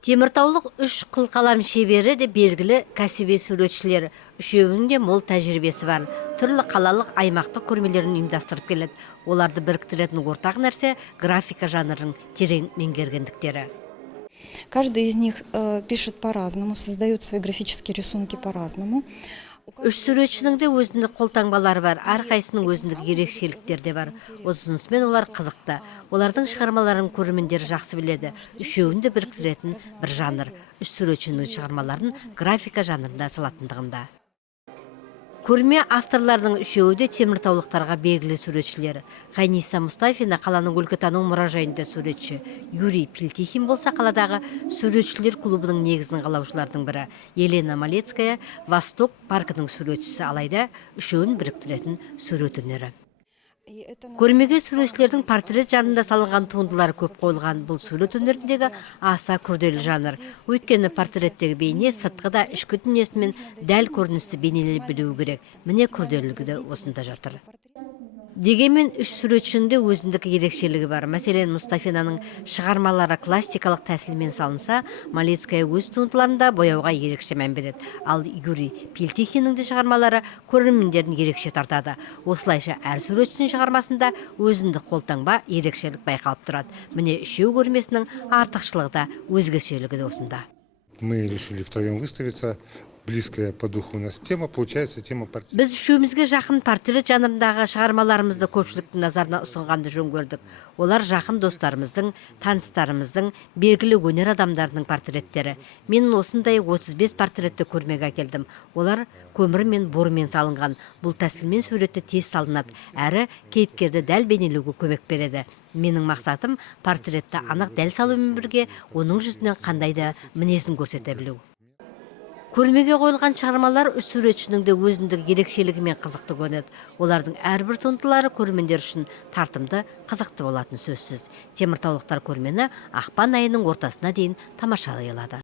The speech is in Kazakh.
Теміртаулық үш қылқалам шебері де белгілі кәсіби суретшілер. Үшеуінің де мол тәжірибесі бар. Түрлі қалалық аймақтық көрмелерін ұйымдастырып келеді. Оларды біріктіретін ортақ нәрсе графика жанрын терең меңгергендіктері. Каждый из них пишет по-разному, создает свои графические рисунки по-разному. Үш суретшінің де өзіндік қолтаңбалары бар, әрқайсының өзіндік ерекшеліктері де бар. Осысымен олар қызықты. Олардың шығармаларын көрермендер жақсы біледі. Үшеуін де біріктіретін бір жанр. Үш суретшінің шығармаларын графика жанрында салатындығында. Көрме авторлардың үшеуі де теміртаулықтарға белгілі суретшілер. Қайниса Мұстафина қаланың өлкетану мұражайында суретші. Юрий Пилтихин болса қаладағы суретшілер клубының негізін қалаушылардың бірі. Елена Малецкая Восток паркінің суретшісі, алайда үшеуін біріктіретін сурет өнері. Көрмеге суретшілердің портрет жанында салынған туындылар көп қойылған. Бұл сурет өнеріндегі аса күрделі жанр. Өйткені портреттегі бейне сыртқыда ішкі дүниесімен дәл көріністі бейнелеп білуі керек. Міне күрделілігі де осында жатыр. Дегенмен үш суретшінің де өзіндік ерекшелігі бар. Мәселен, Мұстафинаның шығармалары классикалық тәсілмен салынса, Малецкая өз туындыларында бояуға ерекше мән береді. Ал Юрий Пилтихиннің де шығармалары көрермендерін ерекше тартады. Осылайша әр суретшінің шығармасында өзіндік қолтаңба ерекшелік байқалып тұрады. Міне үшеу көрмесінің артықшылығы да өзгешелігі де осында. Мы решили втроем выставиться. Близкая по духу у нас тема, получается тема портрет. Біз үшеумізге жақын портрет жанрындағы шығармаларымызды көпшіліктің назарына ұсынғанды жөн көрдік. Олар жақын достарымыздың, таныстарымыздың, белгілі өнер адамдарының портреттері. Мен осындай 35 портретті көрмеге әкелдім. Олар көмір мен бормен салынған. Бұл тәсілмен суретті тез салынады, әрі кейіпкерді дәл бейнелеуге көмек береді. Менің мақсатым портретті анық дәл салумен бірге оның жүзінен қандай да мінезін көрсете білу. Көрмеге қойылған шығармалар үш суретшінің де өзіндік ерекшелігімен қызықты көрінеді. Олардың әрбір туындылары көрермендер үшін тартымды, қызықты болатын сөзсіз. Теміртаулықтар көрмені ақпан айының ортасына дейін тамашалай алады.